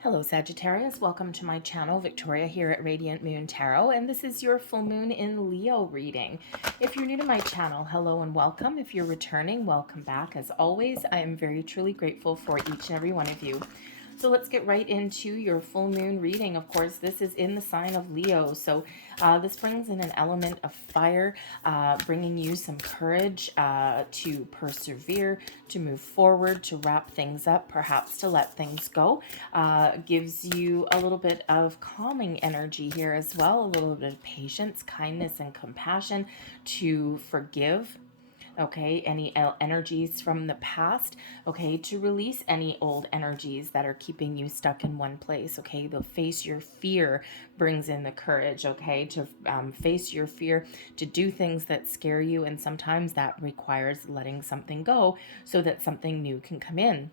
Hello Sagittarius, welcome to my channel. Victoria here at Radiant Moon Tarot, and this is your full moon in Leo reading. If you're new to my channel, hello and welcome. If you're returning, welcome back. As always, I am very truly grateful for each and every one of you. So let's get right into your full moon reading. Of course, this is in the sign of Leo. So this brings in an element of fire, bringing you some courage to persevere, to move forward, to wrap things up, perhaps to let things go. Gives you a little bit of calming energy here as well, a little bit of patience, kindness, and compassion, to forgive, okay, any energies from the past, okay, to release any old energies that are keeping you stuck in one place, okay. The face your fear brings in the courage, okay, to face your fear, to do things that scare you, and sometimes that requires letting something go so that something new can come in.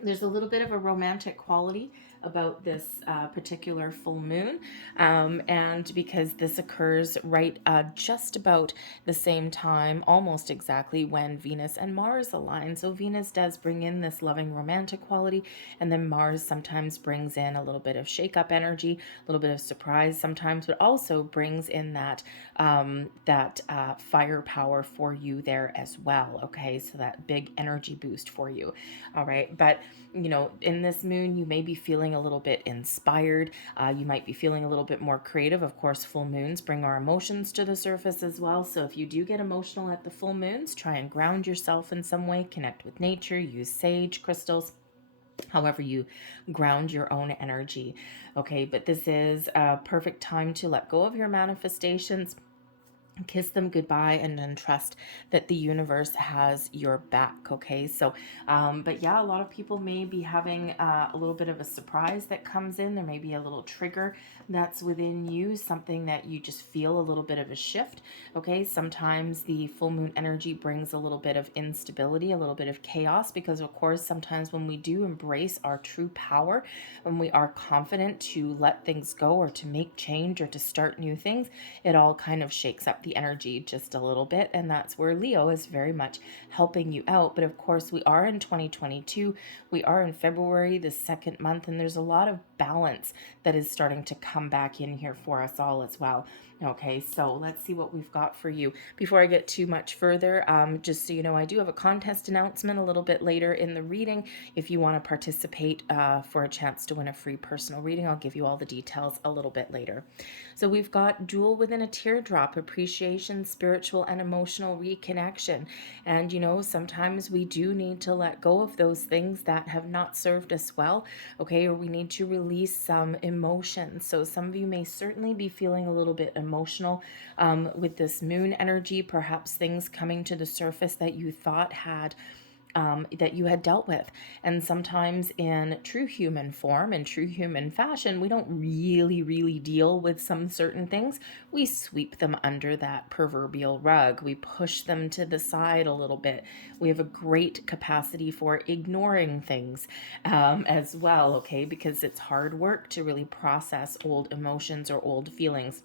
There's a little bit of a romantic quality about this particular full moon, and because this occurs right just about the same time, almost exactly, when Venus and Mars align. So Venus does bring in this loving romantic quality, and then Mars sometimes brings in a little bit of shake-up energy, a little bit of surprise sometimes, but also brings in that firepower for you there as well, okay. So that big energy boost for you. All right, but you know, in this moon, you may be feeling a little bit inspired. You might be feeling a little bit more creative. Of course, full moons bring our emotions to the surface as well. So if you do get emotional at the full moons, try and ground yourself in some way, connect with nature, use sage crystals, however you ground your own energy. Okay, but this is a perfect time to let go of your manifestations, kiss them goodbye, and then trust that the universe has your back, okay. So but yeah, a lot of people may be having a little bit of a surprise that comes in. There may be a little trigger that's within you, something that you just feel a little bit of a shift, okay. Sometimes the full moon energy brings a little bit of instability, a little bit of chaos, because of course sometimes when we do embrace our true power, when we are confident to let things go or to make change or to start new things, it all kind of shakes up the energy just a little bit, and that's where Leo is very much helping you out. But of course, we are in 2022, we are in February, the second month, and there's a lot of balance that is starting to come back in here for us all as well. Okay, so let's see what we've got for you. Before I get too much further, just so you know, I do have a contest announcement a little bit later in the reading. If you want to participate for a chance to win a free personal reading, I'll give you all the details a little bit later. So we've got Jewel Within a Teardrop, appreciation, spiritual and emotional reconnection. And you know, sometimes we do need to let go of those things that have not served us well, okay, or we need to release some emotions. So some of you may certainly be feeling a little bit emotional with this moon energy, perhaps things coming to the surface that you thought had that you had dealt with. And sometimes in true human form, in true human fashion, we don't really deal with some certain things. We sweep them under that proverbial rug. We push them to the side a little bit. We have a great capacity for ignoring things as well, okay, because it's hard work to really process old emotions or old feelings.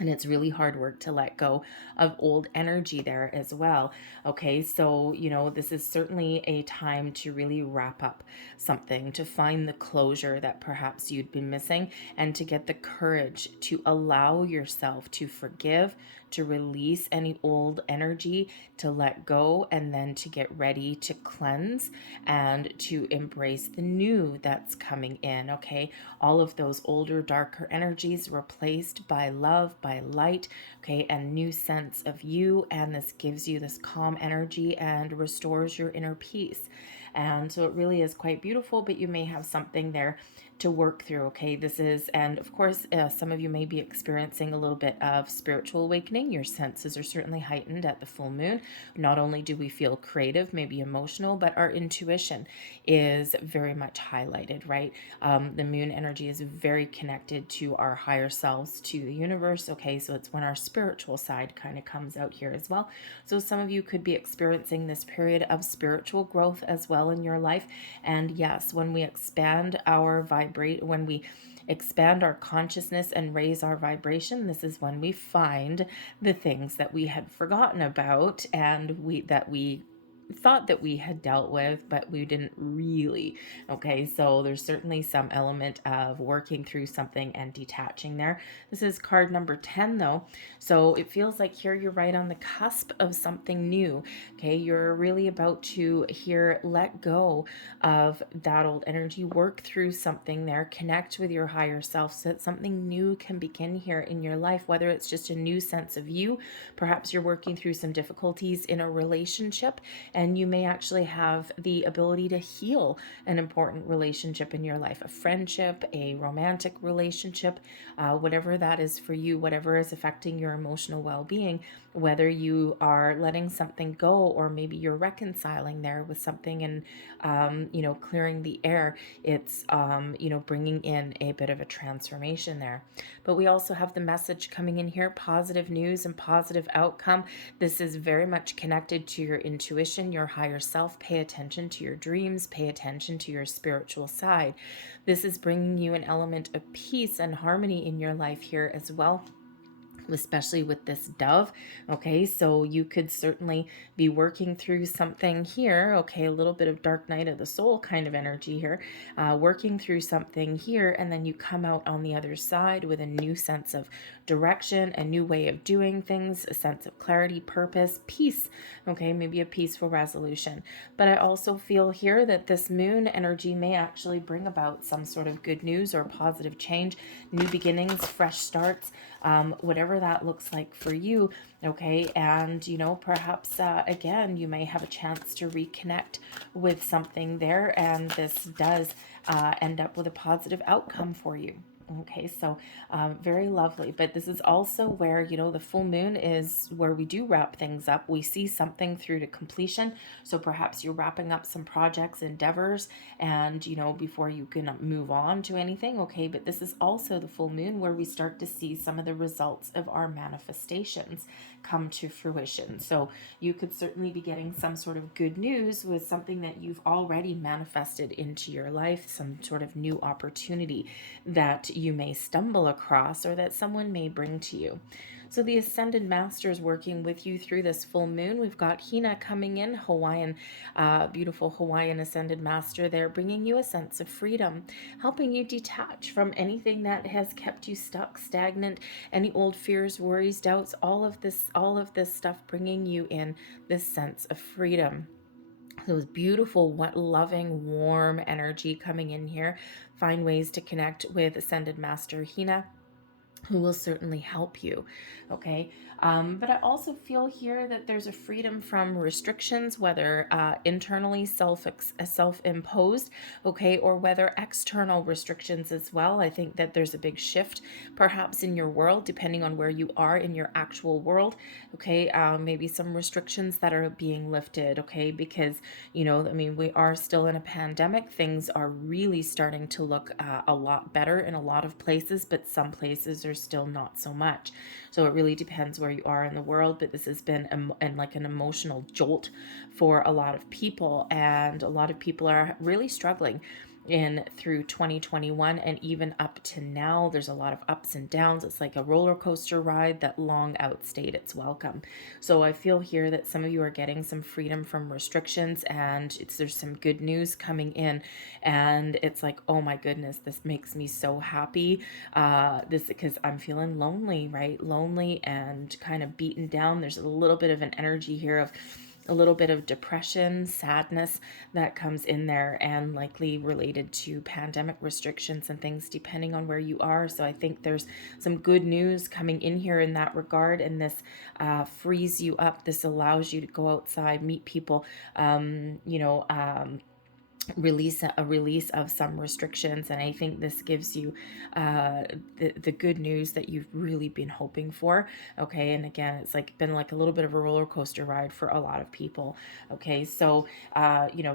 And it's really hard work to let go of old energy there as well. Okay, so, you know, this is certainly a time to really wrap up something, to find the closure that perhaps you'd been missing, and to get the courage to allow yourself to forgive, to release any old energy, to let go, and then to get ready to cleanse and to embrace the new that's coming in, okay? All of those older, darker energies replaced by love, by light, okay, and new sense of you, and this gives you this calm energy and restores your inner peace. And so it really is quite beautiful, but you may have something there to work through, okay. This is, and of course, some of you may be experiencing a little bit of spiritual awakening. Your senses are certainly heightened at the full moon. Not only do we feel creative, maybe emotional, but our intuition is very much highlighted, right? The moon energy is very connected to our higher selves, to the universe, okay. So it's when our spiritual side kind of comes out here as well. So some of you could be experiencing this period of spiritual growth as well in your life. And yes, when we expand our when we expand our consciousness and raise our vibration, this is when we find the things that we had forgotten about, and we thought that we had dealt with, but we didn't really. Okay, so there's certainly some element of working through something and detaching there. This is card number 10 though. So it feels like here you're right on the cusp of something new. Okay, you're really about to here let go of that old energy, work through something there, connect with your higher self so that something new can begin here in your life, whether it's just a new sense of you. Perhaps you're working through some difficulties in a relationship, and you may actually have the ability to heal an important relationship in your life, a friendship, a romantic relationship, whatever that is for you, whatever is affecting your emotional well-being, whether you are letting something go or maybe you're reconciling there with something and clearing the air. It's bringing in a bit of a transformation there. But we also have the message coming in here, positive news and positive outcome. This is very much connected to your intuition, your higher self. Pay attention to your dreams, pay attention to your spiritual side. This is bringing you an element of peace and harmony in your life here as well, especially with this dove. Okay, so you could certainly be working through something here. Okay, a little bit of dark night of the soul kind of energy here, working through something here, and then you come out on the other side with a new sense of direction, a new way of doing things, a sense of clarity, purpose, peace. Okay, maybe a peaceful resolution. But I also feel here that this moon energy may actually bring about some sort of good news or positive change, new beginnings, fresh starts, whatever that looks like for you. Okay, and perhaps again you may have a chance to reconnect with something there, and this does end up with a positive outcome for you. Okay, so very lovely. But this is also where, the full moon is where we do wrap things up. We see something through to completion. So perhaps you're wrapping up some projects, endeavors, and, before you can move on to anything. Okay, but this is also the full moon where we start to see some of the results of our manifestations come to fruition. So you could certainly be getting some sort of good news with something that you've already manifested into your life, some sort of new opportunity that you may stumble across or that someone may bring to you. So the Ascended Master is working with you through this full moon. We've got Hina coming in, Hawaiian, beautiful Hawaiian Ascended Master there, bringing you a sense of freedom, helping you detach from anything that has kept you stuck, stagnant, any old fears, worries, doubts, all of this stuff, bringing you in this sense of freedom. Those beautiful, loving, warm energy coming in here. Find ways to connect with Ascended Master Hina, who will certainly help you. Okay, but I also feel here that there's a freedom from restrictions, whether internally self-imposed, okay, or whether external restrictions as well. I think that there's a big shift perhaps in your world, depending on where you are in your actual world. Okay, maybe some restrictions that are being lifted. Okay, because we are still in a pandemic. Things are really starting to look a lot better in a lot of places, but some places are still not so much. So it really depends where you are in the world, but this has been an emotional jolt for a lot of people, and a lot of people are really struggling in through 2021 and even up to now. There's a lot of ups and downs. It's like a roller coaster ride that long outstayed its welcome. So I feel here that some of you are getting some freedom from restrictions, and there's some good news coming in, and it's like, oh my goodness, this makes me so happy. Because I'm feeling lonely, right? Lonely and kind of beaten down. There's a little bit of an energy here of a little bit of depression, sadness that comes in there, and likely related to pandemic restrictions and things depending on where you are. So I think there's some good news coming in here in that regard, and this frees you up. This allows you to go outside, meet people, release of some restrictions. And I think this gives you the good news that you've really been hoping for. Okay, and again, it's been like a little bit of a roller coaster ride for a lot of people. Okay, so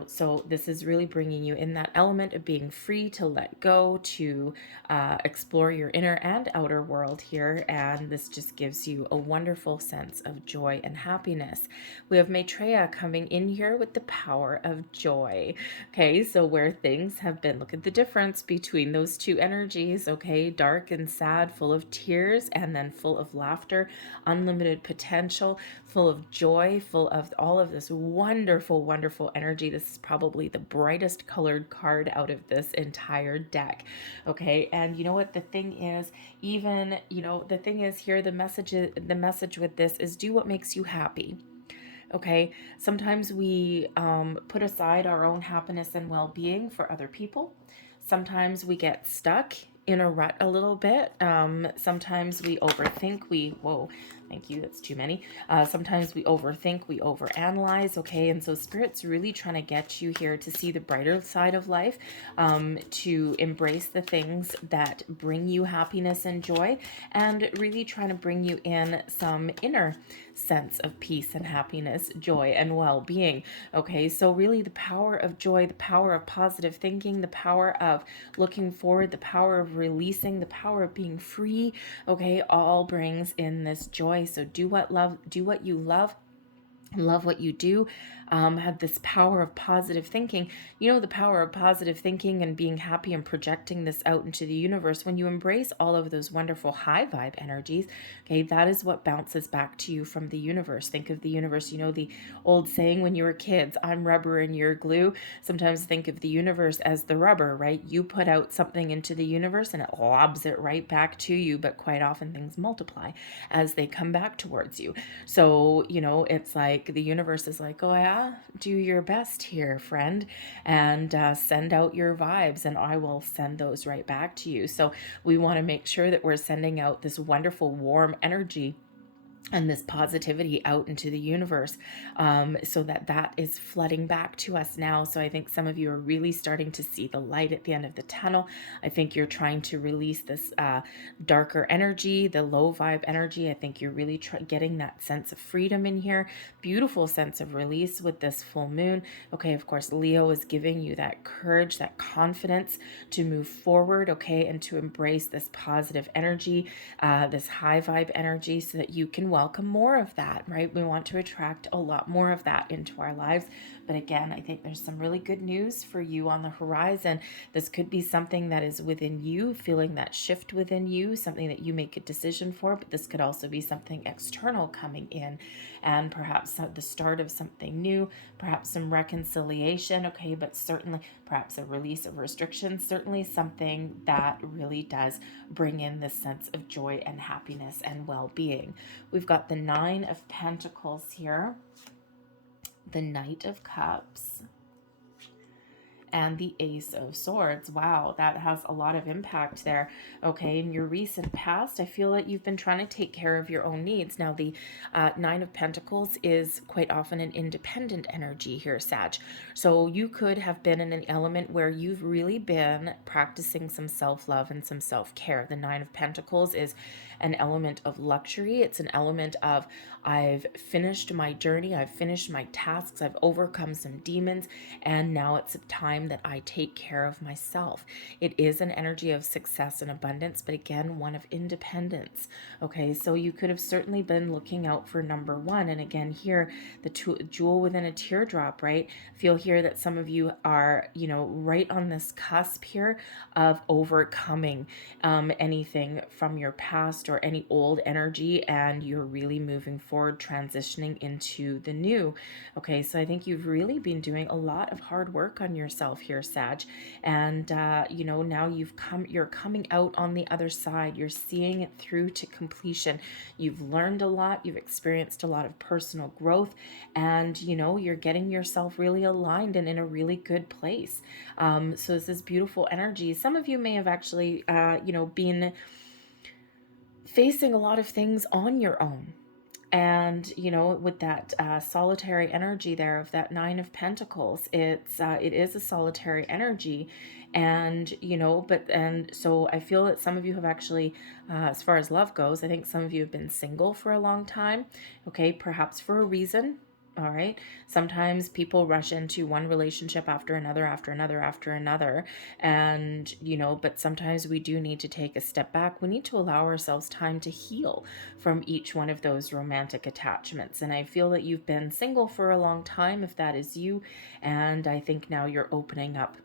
so this is really bringing you in that element of being free to let go, to explore your inner and outer world here, and this just gives you a wonderful sense of joy and happiness. We have Maitreya coming in here with the power of joy. Okay, Okay, so where things have been, look at the difference between those two energies, okay? Dark and sad, full of tears, and then full of laughter, unlimited potential, full of joy, full of all of this wonderful, wonderful energy. This is probably the brightest colored card out of this entire deck, okay? And you know what the thing is, even, the thing is here, the message with this is do what makes you happy. Okay, sometimes we put aside our own happiness and well being for other people. Sometimes we get stuck in a rut a little bit. Sometimes we overthink. Whoa, thank you, that's too many. Sometimes we overthink, we overanalyze. Okay, and so Spirit's really trying to get you here to see the brighter side of life, to embrace the things that bring you happiness and joy, and really trying to bring you in some inner sense of peace and happiness, joy and well-being. Okay, so really the power of joy, the power of positive thinking, the power of looking forward, the power of releasing, the power of being free, okay, all brings in this joy. So do what you love what you do. Have this power of positive thinking. The power of positive thinking and being happy and projecting this out into the universe. When you embrace all of those wonderful high vibe energies, okay, that is what bounces back to you from the universe. Think of the universe, the old saying when you were kids, I'm rubber and you're glue. Sometimes think of the universe as the rubber, right? You put out something into the universe and it lobs it right back to you, but quite often things multiply as they come back towards you. So, it's like the universe is like, oh yeah, do your best here, friend, and send out your vibes, and I will send those right back to you. So we want to make sure that we're sending out this wonderful, warm energy and this positivity out into the universe, so that is flooding back to us now. So I think some of you are really starting to see the light at the end of the tunnel. I think you're trying to release this darker energy, the low vibe energy. I think you're really getting that sense of freedom in here. Beautiful sense of release with this full moon. Okay, of course, Leo is giving you that courage, that confidence to move forward, okay, and to embrace this positive energy, this high vibe energy, so that you can welcome more of that, right? We want to attract a lot more of that into our lives. But again, I think there's some really good news for you on the horizon. This could be something that is within you, feeling that shift within you, something that you make a decision for, but this could also be something external coming in, and perhaps the start of something new, perhaps some reconciliation, okay, but certainly perhaps a release of restrictions, certainly something that really does bring in this sense of joy and happiness and well-being. We've got the Nine of Pentacles here, the Knight of Cups, and the Ace of Swords. Wow, that has a lot of impact there. Okay, in your recent past, I feel that you've been trying to take care of your own needs. Now, the Nine of Pentacles is quite often an independent energy here, Sag. So you could have been in an element where you've really been practicing some self-love and some self-care. The Nine of Pentacles is an element of luxury. It's an element of, I've finished my journey, I've finished my tasks, I've overcome some demons, and now it's time that I take care of myself. It is an energy of success and abundance, but again, one of independence. Okay, so you could have certainly been looking out for number one. And again, here, the jewel within a teardrop, right? I feel here that some of you are, right on this cusp here of overcoming anything from your past or any old energy, and you're really moving forward, transitioning into the new. Okay, so I think you've really been doing a lot of hard work on yourself here, Sag, and now you're coming out on the other side. You're seeing it through to completion. You've learned a lot, you've experienced a lot of personal growth, and you're getting yourself really aligned and in a really good place. So this is beautiful energy. Some of you may have actually been facing a lot of things on your own. And with that solitary energy there of that Nine of Pentacles, it is a solitary energy, and so I feel that some of you have actually, as far as love goes, I think some of you have been single for a long time. Okay, perhaps for a reason. All right. Sometimes people rush into one relationship after another, after another, after another. And, but sometimes we do need to take a step back. We need to allow ourselves time to heal from each one of those romantic attachments. And I feel that you've been single for a long time, if that is you. And I think now you're opening up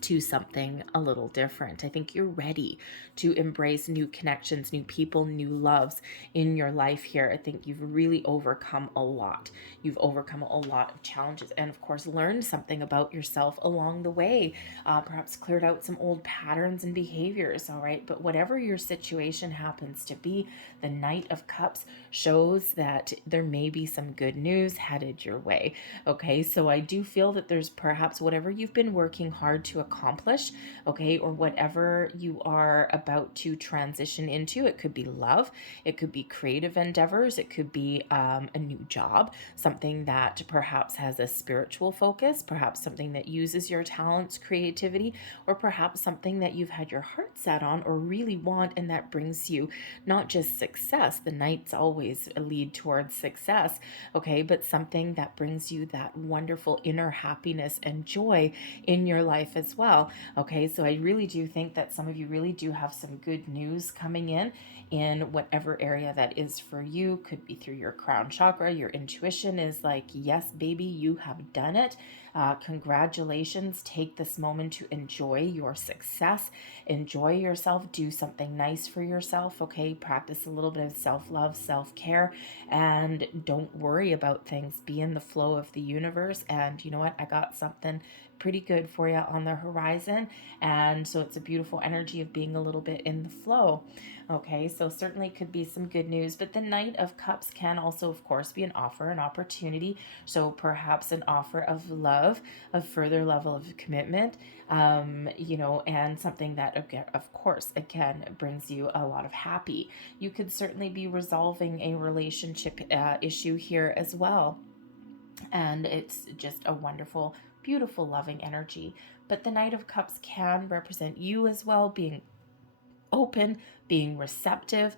to something a little different. I think you're ready to embrace new connections, new people, new loves in your life here. I think you've really overcome a lot. You've overcome a lot of challenges and, of course, learned something about yourself along the way. Perhaps cleared out some old patterns and behaviors, all right? But whatever your situation happens to be, the Knight of Cups shows that there may be some good news headed your way, okay? So I do feel that there's perhaps whatever you've been working hard to accomplish, okay, or whatever you are about to transition into. It could be love, it could be creative endeavors, it could be a new job, something that perhaps has a spiritual focus, perhaps something that uses your talents, creativity, or perhaps something that you've had your heart set on or really want, and that brings you not just success. The Knights always lead towards success, okay, but something that brings you that wonderful inner happiness and joy in your life as well. Okay, so I really do think that some of you really do have some good news coming in whatever area that is for you. Could be through your crown chakra. Your intuition is like, yes, baby, you have done it. Congratulations. Take this moment to enjoy your success, enjoy yourself, do something nice for yourself, okay? Practice a little bit of self-love, self-care, and don't worry about things. Be in the flow of the universe. And you know what? I got something pretty good for you on the horizon. And so it's a beautiful energy of being a little bit in the flow. Okay, so certainly could be some good news, but the Knight of Cups can also, of course, be an offer, an opportunity. So perhaps an offer of love, a further level of commitment, and something that, of course, again, brings you a lot of happy. You could certainly be resolving a relationship issue here as well. And it's just a wonderful, beautiful, loving energy. But the Knight of Cups can represent you as well, being open, being receptive,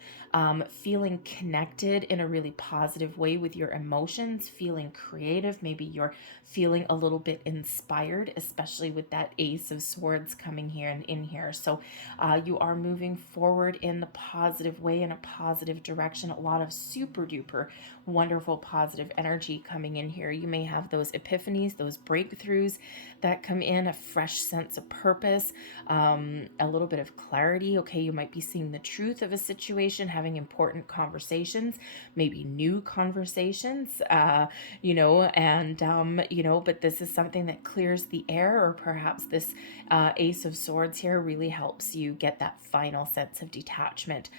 feeling connected in a really positive way with your emotions, feeling creative. Maybe you're feeling a little bit inspired, especially with that Ace of Swords coming here and in here. So you are moving forward in the positive way, in a positive direction. A lot of super duper wonderful positive energy coming in here. You may have those epiphanies, those breakthroughs that come in, a fresh sense of purpose, a little bit of clarity. Okay, you might be seeing the truth of a situation, having important conversations, maybe new conversations, but this is something that clears the air, or perhaps this Ace of Swords here really helps you get that final sense of detachment,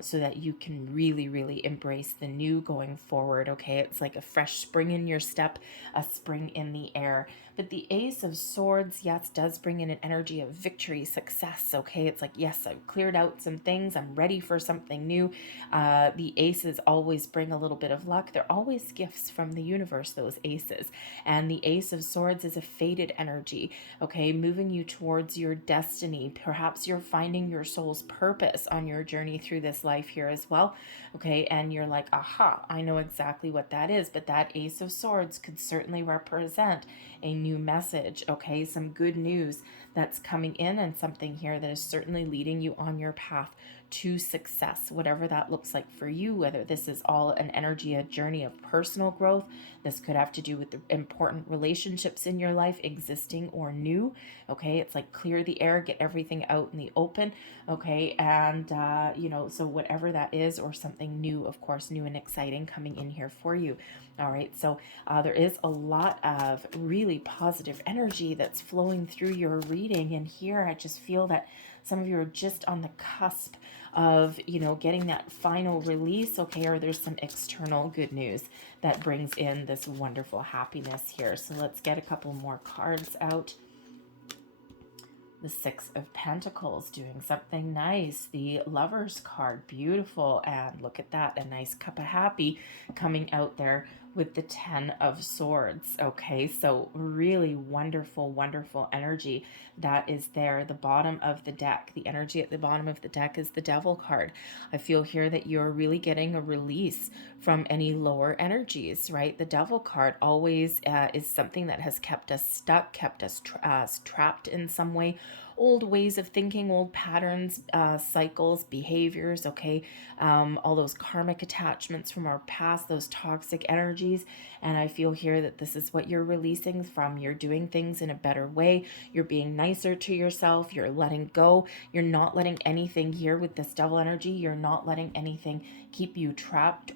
so that you can really, really embrace the new going forward. Okay, it's like a fresh spring in your step, a spring in the air. But the Ace of Swords, yes, does bring in an energy of victory, success, okay? It's like, yes, I've cleared out some things. I'm ready for something new. The aces always bring a little bit of luck. They're always gifts from the universe, those aces. And the Ace of Swords is a fated energy, okay? Moving you towards your destiny. Perhaps you're finding your soul's purpose on your journey through this life here as well, okay? And you're like, aha, I know exactly what that is. But that Ace of Swords could certainly represent a new message, okay? Some good news that's coming in, and something here that is certainly leading you on your path to success, whatever that looks like for you, whether this is all an energy, a journey of personal growth. This could have to do with the important relationships in your life, existing or new, okay? It's like clear the air, get everything out in the open, okay? And, so whatever that is, or something new, of course, new and exciting coming in here for you. All right, so there is a lot of really positive energy that's flowing through your reading. And here I just feel that some of you are just on the cusp of, getting that final release, okay, or there's some external good news that brings in this wonderful happiness here. So let's get a couple more cards out. The Six of Pentacles, doing something nice. The Lover's card, beautiful. And look at that, a nice cup of happy coming out there with the Ten of Swords. Okay, so really wonderful, wonderful energy that is there. The bottom of the deck, the energy at the bottom of the deck is the Devil card. I feel here that you're really getting a release from any lower energies, right? The Devil card always is something that has kept us stuck, kept us trapped in some way. Old ways of thinking, old patterns, cycles, behaviors, okay? All those karmic attachments from our past, those toxic energies. And I feel here that this is what you're releasing from. You're doing things in a better way. You're being nicer to yourself. You're letting go. You're not letting anything here with this Devil energy. You're not letting anything keep you trapped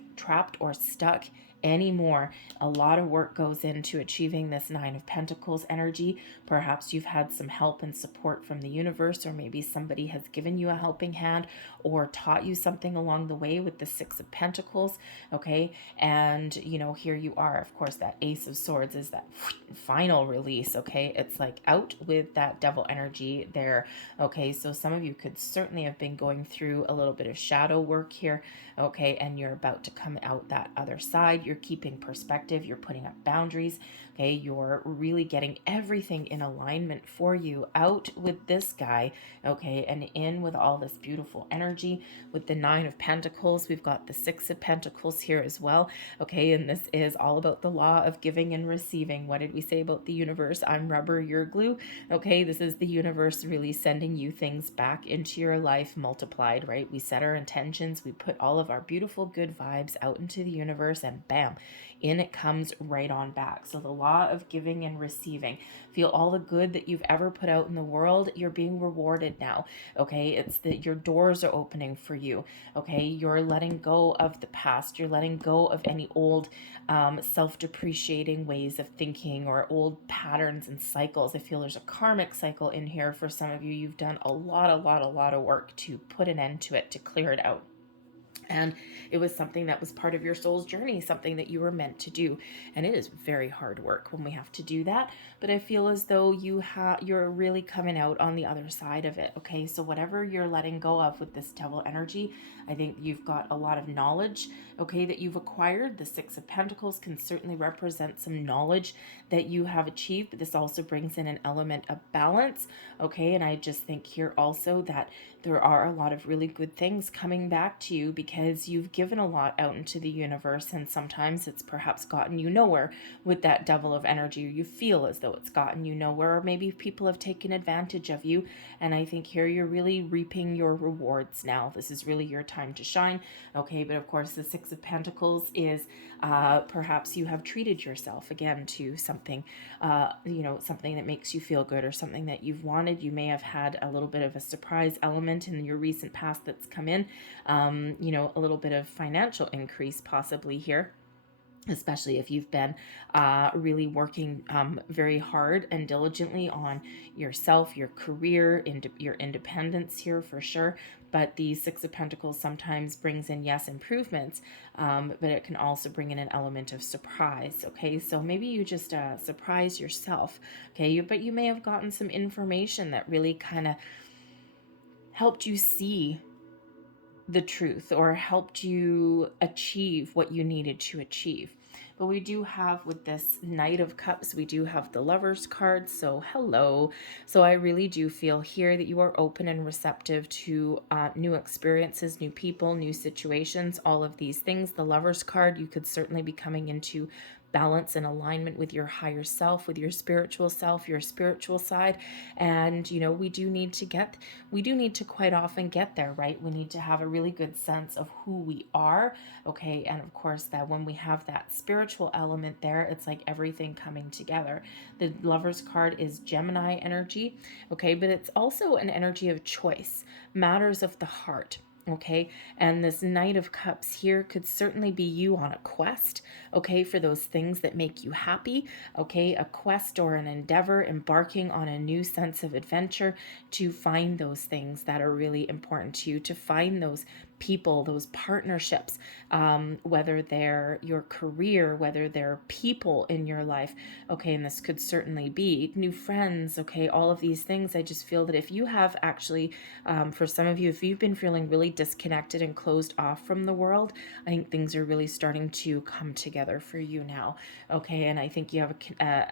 or stuck anymore. A lot of work goes into achieving this Nine of Pentacles energy. Perhaps you've had some help and support from the universe, or maybe somebody has given you a helping hand or taught you something along the way with the Six of Pentacles. Okay, and here you are. Of course, that Ace of Swords is that final release. Okay, it's like out with that Devil energy there. Okay, so some of you could certainly have been going through a little bit of shadow work here. Okay, and you're about to come out that other side. You're keeping perspective. You're putting up boundaries. Okay, you're really getting everything in alignment for you out with this guy. Okay, and in with all this beautiful energy with the Nine of Pentacles. We've got the Six of Pentacles here as well. Okay, and this is all about the law of giving and receiving. What did we say about the universe? I'm rubber, you're glue. Okay, this is the universe really sending you things back into your life multiplied, right? We set our intentions, we put all of our beautiful good vibes out into the universe, and bam, in it comes right on back. So the law of giving and receiving. Feel all the good that you've ever put out in the world, you're being rewarded now. Okay, it's that your doors are opening for you. Okay, you're letting go of the past. You're letting go of any old self-depreciating ways of thinking or old patterns and cycles. I feel there's a karmic cycle in here for some of you. You've done a lot of work to put an end to it, to clear it out. And it was something that was part of your soul's journey, something that you were meant to do. And it is very hard work when we have to do that. But I feel as though you're really coming out on the other side of it. Okay, so whatever you're letting go of with this Devil energy, I think you've got a lot of knowledge, okay, that you've acquired. The Six of Pentacles can certainly represent some knowledge that you have achieved, but this also brings in an element of balance, okay? And I just think here also that there are a lot of really good things coming back to you because you've given a lot out into the universe, and sometimes it's perhaps gotten you nowhere with that Devil of energy, or you feel as though it's gotten you nowhere, or maybe people have taken advantage of you. And I think here you're really reaping your rewards now. This is really your time to shine, okay? But of course, the Six of Pentacles is perhaps you have treated yourself again to something, something that makes you feel good, or something that you've wanted. You may have had a little bit of a surprise element in your recent past that's come in, a little bit of financial increase possibly here, especially if you've been really working very hard and diligently on yourself, your career, your independence here for sure. But the Six of Pentacles sometimes brings in, yes, improvements, but it can also bring in an element of surprise, okay? So maybe you just surprise yourself, okay? But you may have gotten some information that really kind of helped you see the truth or helped you achieve what you needed to achieve. But we do have, with this Knight of Cups, we do have the Lovers card. So hello. So I really do feel here that you are open and receptive to new experiences, new people, new situations, all of these things. The Lovers card, you could certainly be coming into balance and alignment with your higher self, with your spiritual self, your spiritual side. And we do need to quite often get there, right? We need to have a really good sense of who we are, okay? And of course, that when we have that spiritual element there, it's like everything coming together. The Lovers card is Gemini energy, okay? But it's also an energy of choice, matters of the heart. Okay, and this Knight of Cups here could certainly be you on a quest, okay, for those things that make you happy, okay, a quest or an endeavor, embarking on a new sense of adventure to find those things that are really important to you, to find those people, those partnerships, whether they're your career, whether they're people in your life, okay, and this could certainly be new friends, okay, all of these things. I just feel that if you have actually, for some of you, if you've been feeling really disconnected and closed off from the world, I think things are really starting to come together for you now, okay, and I think you have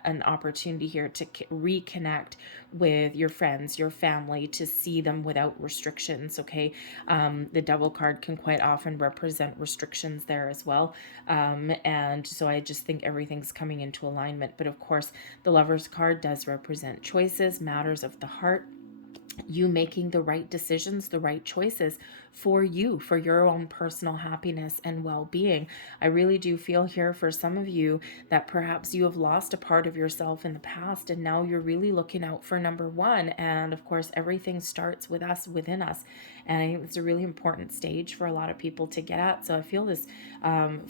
an opportunity here to reconnect with your friends, your family, to see them without restrictions, okay. The Devil card can quite often represent restrictions there as well, and so I just think everything's coming into alignment. But of course, the Lovers card does represent choices, matters of the heart, you making the right decisions, the right choices for you, for your own personal happiness and well-being. I really do feel here for some of you that perhaps you have lost a part of yourself in the past, and now you're really looking out for number one. And of course, everything starts with us, within us. And I think it's a really important stage for a lot of people to get at. So I feel this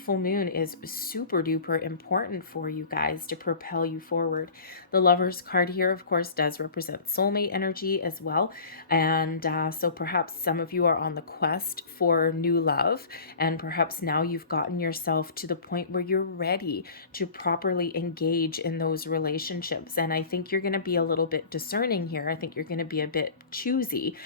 full moon is super duper important for you guys to propel you forward. The Lovers card here, of course, does represent soulmate energy as well. And so perhaps some of you are on the quest for new love, and perhaps now you've gotten yourself to the point where you're ready to properly engage in those relationships. And I think you're going to be a little bit discerning here. I think you're going to be a bit choosy,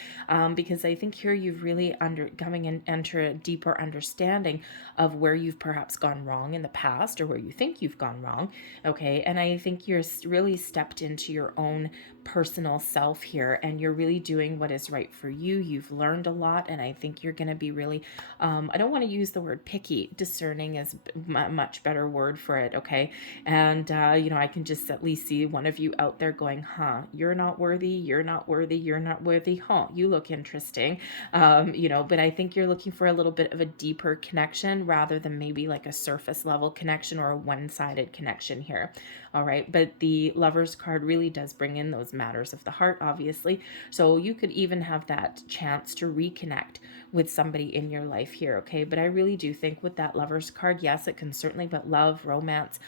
because I think here you've really coming and enter a deeper understanding of where you've perhaps gone wrong in the past, or where you think you've gone wrong, okay. And I think you're really stepped into your own personal self here, and you're really doing what is right for you. You've learned a lot, and I think you're going to be really, I don't want to use the word picky, discerning is a much better word for it, okay. And I can just at least see one of you out there going, you're not worthy, you're not worthy, you're not worthy, you look interesting, but I think you're looking for a little bit of a deeper connection rather than maybe like a surface level connection or a one-sided connection here. All right, but the Lovers card really does bring in those matters of the heart, obviously. So you could even have that chance to reconnect with somebody in your life here, okay? But I really do think with that Lovers card, yes, it can certainly, but love, romance,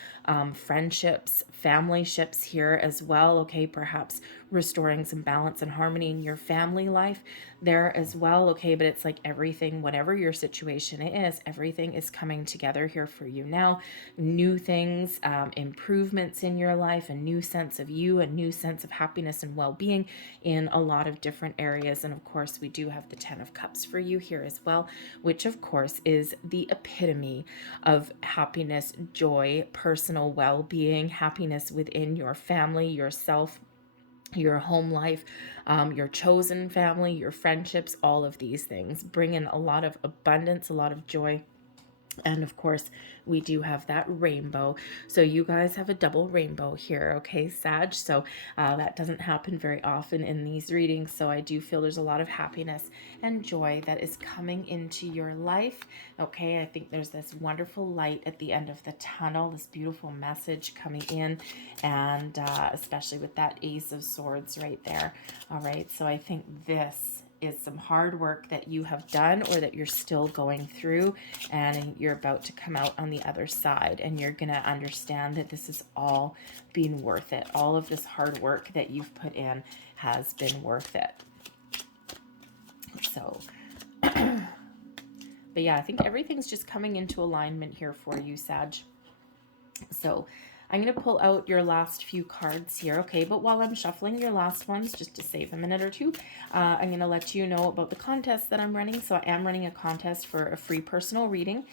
friendships, family ships here as well, okay? Perhaps restoring some balance and harmony in your family life there as well, okay? But it's like everything, whatever your situation is, everything is coming together here for you now. New things, improvements in your life, a new sense of you, a new sense of happiness and well-being in a lot of different areas. And of course, we do have the 10 of Cups for you here as well, which of course is the epitome of happiness, joy, personal well-being, happiness within your family, yourself, your home life, your chosen family, your friendships, all of these things bring in a lot of abundance, a lot of joy. And of course, we do have that rainbow. So you guys have a double rainbow here, okay, Sag? So that doesn't happen very often in these readings. So I do feel there's a lot of happiness and joy that is coming into your life, okay? I think there's this wonderful light at the end of the tunnel, this beautiful message coming in, and especially with that Ace of Swords right there. All right, so I think this is some hard work that you have done or that you're still going through, and you're about to come out on the other side, and you're going to understand that this has all been worth it. All of this hard work that you've put in has been worth it. So, but yeah, I think everything's just coming into alignment here for you, Sag. So I'm going to pull out your last few cards here, okay? But while I'm shuffling your last ones, just to save a minute or two, I'm going to let you know about the contest that I'm running. So I am running a contest for a free personal reading.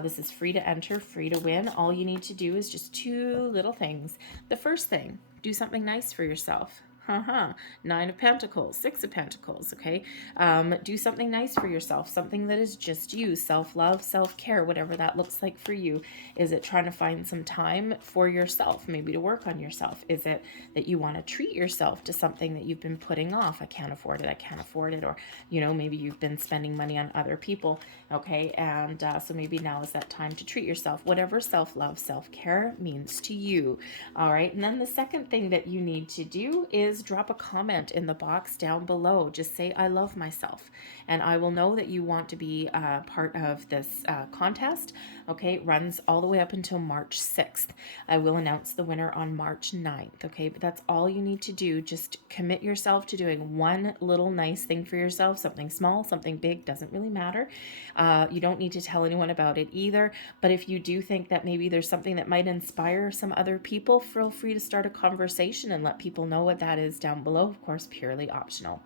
This is free to enter, free to win. All you need to do is just two little things. The first thing, do something nice for yourself. Nine of Pentacles, Six of Pentacles, okay? Do something nice for yourself, something that is just you, self-love, self-care, whatever that looks like for you. Is it trying to find some time for yourself, maybe to work on yourself? Is it that you want to treat yourself to something that you've been putting off? I can't afford it, I can't afford it. Or, maybe you've been spending money on other people, okay? And so maybe now is that time to treat yourself, whatever self-love, self-care means to you, all right? And then the second thing that you need to do is is drop a comment in the box down below. Just say, I love myself. And I will know that you want to be part of this contest. Okay, it runs all the way up until March 6th. I will announce the winner on March 9th. Okay, but that's all you need to do. Just commit yourself to doing one little nice thing for yourself, something small, something big, doesn't really matter. You don't need to tell anyone about it either. But if you do think that maybe there's something that might inspire some other people, feel free to start a conversation and let people know what that is down below. Of course, purely optional.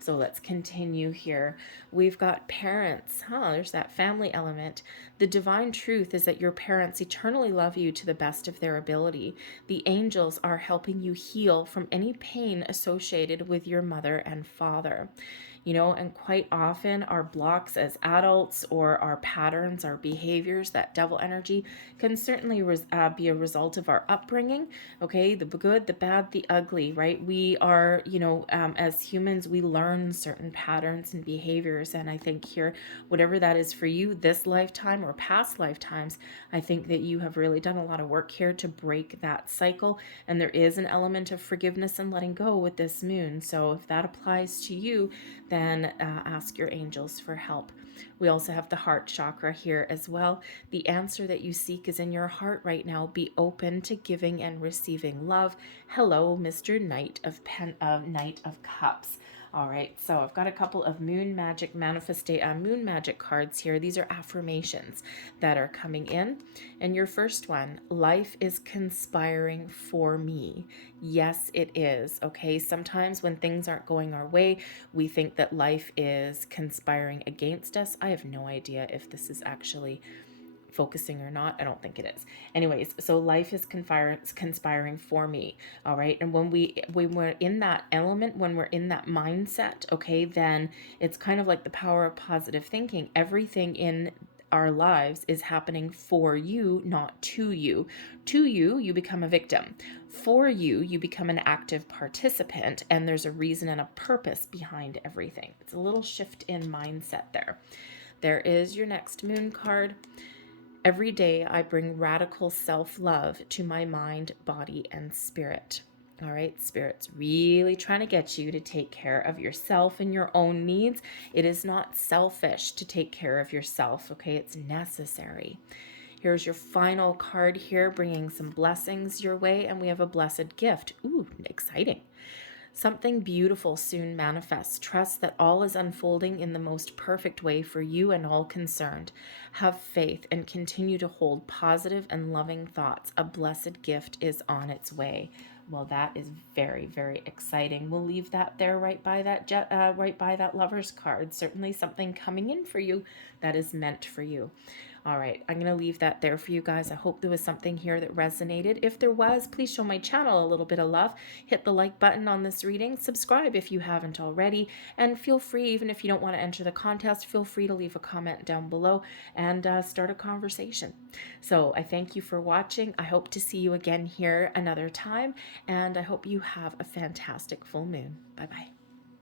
So let's continue here. We've got parents. There's that family element. The divine truth is that your parents eternally love you to the best of their ability. The angels are helping you heal from any pain associated with your mother and father. And quite often our blocks as adults or our patterns, our behaviors, that devil energy can certainly be a result of our upbringing. Okay, the good, the bad, the ugly, right? We are, as humans, we learn certain patterns and behaviors. And I think here, whatever that is for you, this lifetime or past lifetimes, I think that you have really done a lot of work here to break that cycle. And there is an element of forgiveness and letting go with this moon. So if that applies to you, then ask your angels for help. We also have the heart chakra here as well. The answer that you seek is in your heart right now. Be open to giving and receiving love. Hello, Mr. Knight of Cups. All right, so I've got a couple of moon magic cards here. These are affirmations that are coming in. And your first one, life is conspiring for me. Yes, it is. Okay, sometimes when things aren't going our way, we think that life is conspiring against us. I have no idea if this is actually focusing or not. I don't think it is. Anyways, so life is conspiring for me. All right. And when we're in that element, when we're in that mindset, okay, then it's kind of like the power of positive thinking. Everything in our lives is happening for you, not to you. To you, you become a victim. For you, you become an active participant, and there's a reason and a purpose behind everything. It's a little shift in mindset there. There is your next moon card. Every day I bring radical self-love to my mind, body, and spirit. All right, Spirit's really trying to get you to take care of yourself and your own needs. It is not selfish to take care of yourself, okay? It's necessary. Here's your final card here, bringing some blessings your way, and we have a blessed gift. Ooh, exciting. Something beautiful soon manifests. Trust that all is unfolding in the most perfect way for you and all concerned. Have faith and continue to hold positive and loving thoughts. A blessed gift is on its way. Well, that is very, very exciting. We'll leave that there right by that Lover's card. Certainly something coming in for you that is meant for you. All right, I'm going to leave that there for you guys. I hope there was something here that resonated. If there was, please show my channel a little bit of love. Hit the like button on this reading. Subscribe if you haven't already. And feel free, even if you don't want to enter the contest, feel free to leave a comment down below and start a conversation. So I thank you for watching. I hope to see you again here another time. And I hope you have a fantastic full moon. Bye-bye.